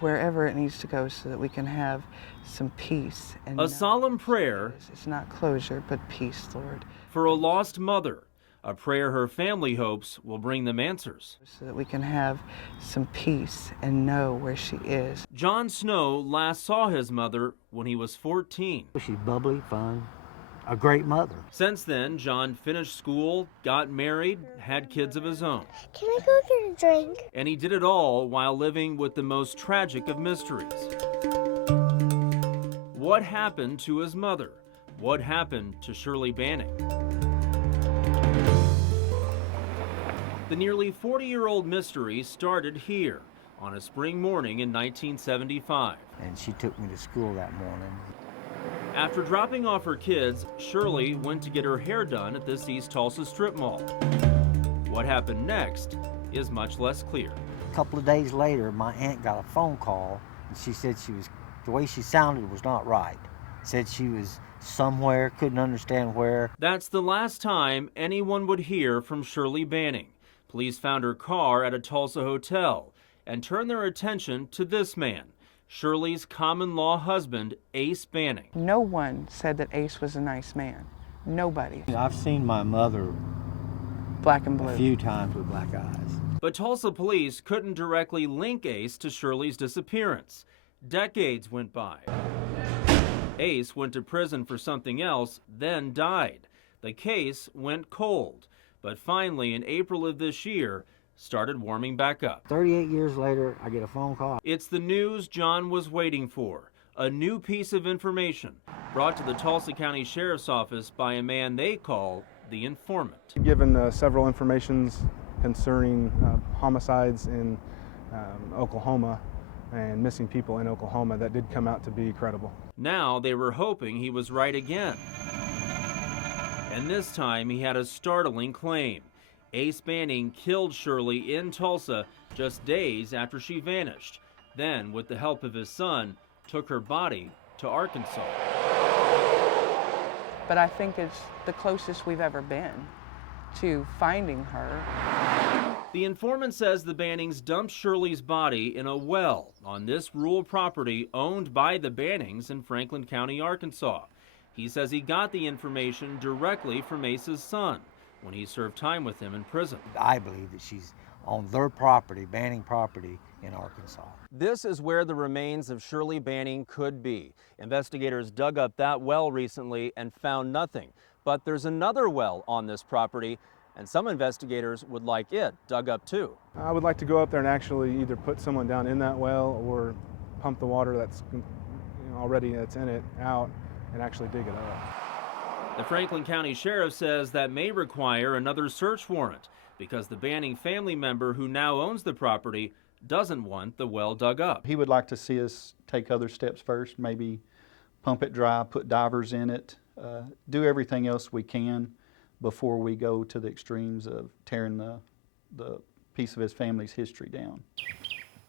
wherever it needs to go so that we can have some peace. And a solemn prayer. It's not closure, but peace, Lord. For a lost mother, a prayer her family hopes will bring them answers. So that we can have some peace and know where she is. John Snow last saw his mother when he was 14. She's bubbly, fun, a great mother. Since then, John finished school, got married, had kids of his own. Can I go get a drink? And he did it all while living with the most tragic of mysteries. What happened to his mother? What happened to Shirley Banning? The nearly 40-year-old mystery started here on a spring morning in 1975. And she took me to school that morning. After dropping off her kids, Shirley went to get her hair done at this East Tulsa strip mall. What happened next is much less clear. A couple of days later, my aunt got a phone call, and she said the way she sounded was not right. Said she was somewhere, couldn't understand where. That's the last time anyone would hear from Shirley Banning. Police found her car at a Tulsa hotel and turned their attention to this man, Shirley's common-law husband, Ace Banning. No one said that Ace was a nice man. Nobody. I've seen my mother Black and blue. a few times with black eyes. But Tulsa police couldn't directly link Ace to Shirley's disappearance. Decades went by. Ace went to prison for something else, then died. The case went cold. But finally, in April of this year, started warming back up. 38 years later, I get a phone call. It's the news John was waiting for. A new piece of information brought to the Tulsa County Sheriff's Office by a man they call the informant. Given several informations concerning homicides in Oklahoma and missing people in Oklahoma, that did come out to be credible. Now they were hoping he was right again. And this time he had a startling claim. Ace Banning killed Shirley in Tulsa just days after she vanished. Then, with the help of his son, took her body to Arkansas. But I think it's the closest we've ever been to finding her. The informant says the Bannings dumped Shirley's body in a well on this rural property owned by the Bannings in Franklin County, Arkansas. He says he got the information directly from Ace's son when he served time with him in prison. I believe that she's on their property, Banning property in Arkansas. This is where the remains of Shirley Banning could be. Investigators dug up that well recently and found nothing. But there's another well on this property, and some investigators would like it dug up too. I would like to go up there and actually either put someone down in that well or pump the water that's already that's in it out and actually dig it up. The Franklin County Sheriff says that may require another search warrant because the Banning family member who now owns the property doesn't want the well dug up. He would like to see us take other steps first, maybe pump it dry, put divers in it, do everything else we can before we go to the extremes of tearing the piece of his family's history down.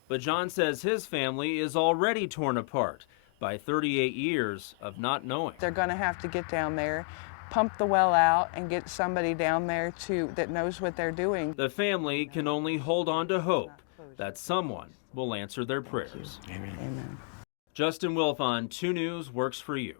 But John says his family is already torn apart by 38 years of not knowing. They're going to have to get down there, pump the well out, and get somebody down there that knows what they're doing. The family can only hold on to hope that someone will answer their prayers. Amen. Amen. Justin Wilf on 2 News Works for You.